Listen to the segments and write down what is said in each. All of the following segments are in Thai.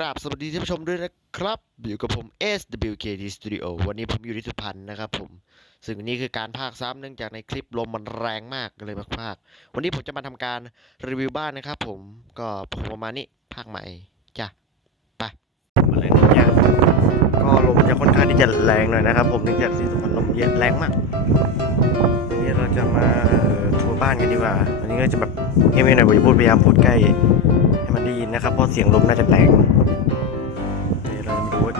กราบสวัสดีท่านผู้ชมด้วยนะครับอยู่กับผม SWKT Studio วันนี้ผมอยู่ที่สุพรรณนะครับผม ซึ่งนี่คือการภาคซ้ำเนื่องจากในคลิปลมมันแรงมากเลยมาภาค วันนี้ผมจะมาทำการรีวิวบ้านนะครับผมก็ประมาณนี้ภาคใหม่จ้ะไปมาเลยนะจ๊ะก็ลมจะค่อนข้างที่จะแรงหน่อยนะครับ ผมเนื่องจากที่สุพรรณลมเย็นแรงมากวันนี้เราจะมาทัวร์บ้านกันดีกว่าวันนี้ก็จะแบบเงียบๆหน่อยผมจะพูดพยายามพูดใกล้ให้มันได้ยินนะครับเพราะเสียงลมน่าจะแรง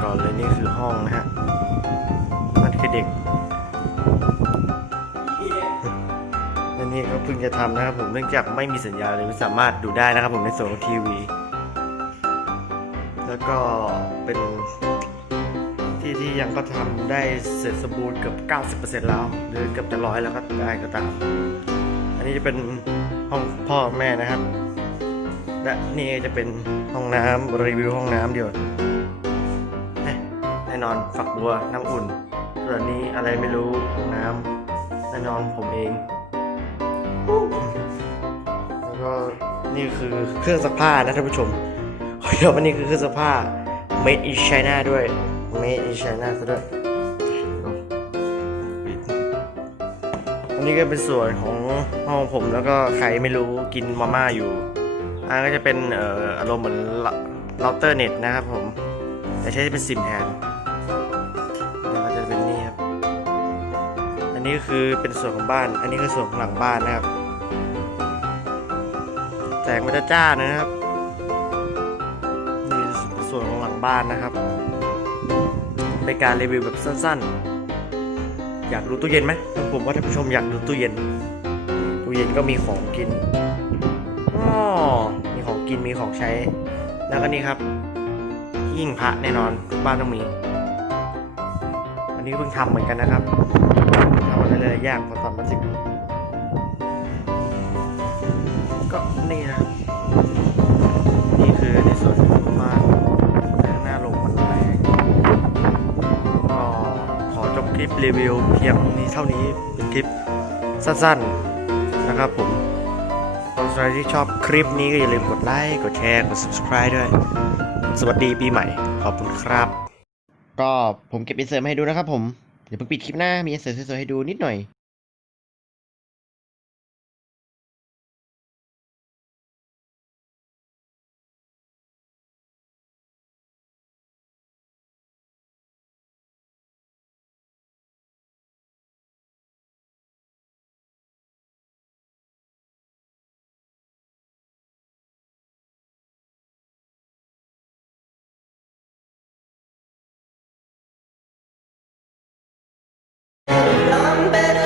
ก่อนเลยนี่คือห้องนะฮะนั่นคือเด็กนั่นนี่ก็เพิ่งจะทำนะครับผมเนื่องจากไม่มีสัญญาณเลยไม่สามารถดูได้นะครับผมในส่วนของทีวี แล้วก็เป็นที่ที่ยังก็ทำได้เสร็จสมบูรณ์เกือบ 90%แล้ว หรือเกือบจะร้อยแล้วก็ได้ก็ตาม อันนี้จะเป็นห้องพ่อแม่นะครับ และนี่จะเป็นห้องน้ำรีวิวห้องน้ำเดียวะแน่นอนฝักบัวน้ำอุ่นส่วนนี้อะไรไม่รู้ห้องน้ำแน่นอนผมเอง แล้วก็นี่คือเครื่องซักผ้านะท่านผู้ชมเดี๋ยววันนี้คือเครื่องซักผ้า made in China ด้วย made in China ซะด้วยอันนี้ก็เป็นส่วนของห้องผมแล้วก็ใครไม่รู้กินมาม่าอยู่อันก็จะเป็นเอ่ออารมณ์เหมือนเราเตอร์เน็ตนะครับผม แต่ใช้เป็นซิมแทน อันนี้คือเป็นส่วนของบ้าน อันนี้คือส่วนของหลังบ้านนะครับ แสงมันจะจ้านะครับ นี่ส่วนของหลังบ้านนะครับ เป็นการรีวิวแบบสั้นๆ อยากดูตู้เย็นไหม ผมว่าท่านผู้ชมอยากดูตู้เย็น ตู้เย็นก็มีของกินอ๋อมีของกิน มีของใช้ แล้วก็นี่ครับหิ้งพระแน่นอนทุกบ้านต้องมี อันนี้เพิ่งทำเหมือนกันนะครับ ทำอะไรหลยย่างมาสอนมาสิก็นี่นะนี่คือในส่วนของบ้านข้างหน้าลงมันแรงก็ขอจบคลิปรีวิวเพียงนี้เท่านี้เป็นคลิปสั้นๆนะครับผมคนใครที่ชอบคลิปนี้ก็อย่าลืมกดไลค์กดแชร์กด subscribe ด้วย สวัสดีปีใหม่ ขอบคุณครับ ก็ผมเก็บอินเสิร์ตมาให้ดูนะครับผม เดี๋ยวเพิ่งปิดคลิปหน้ามีอินเสร์ตสวยๆให้ดูนิดหน่อย better.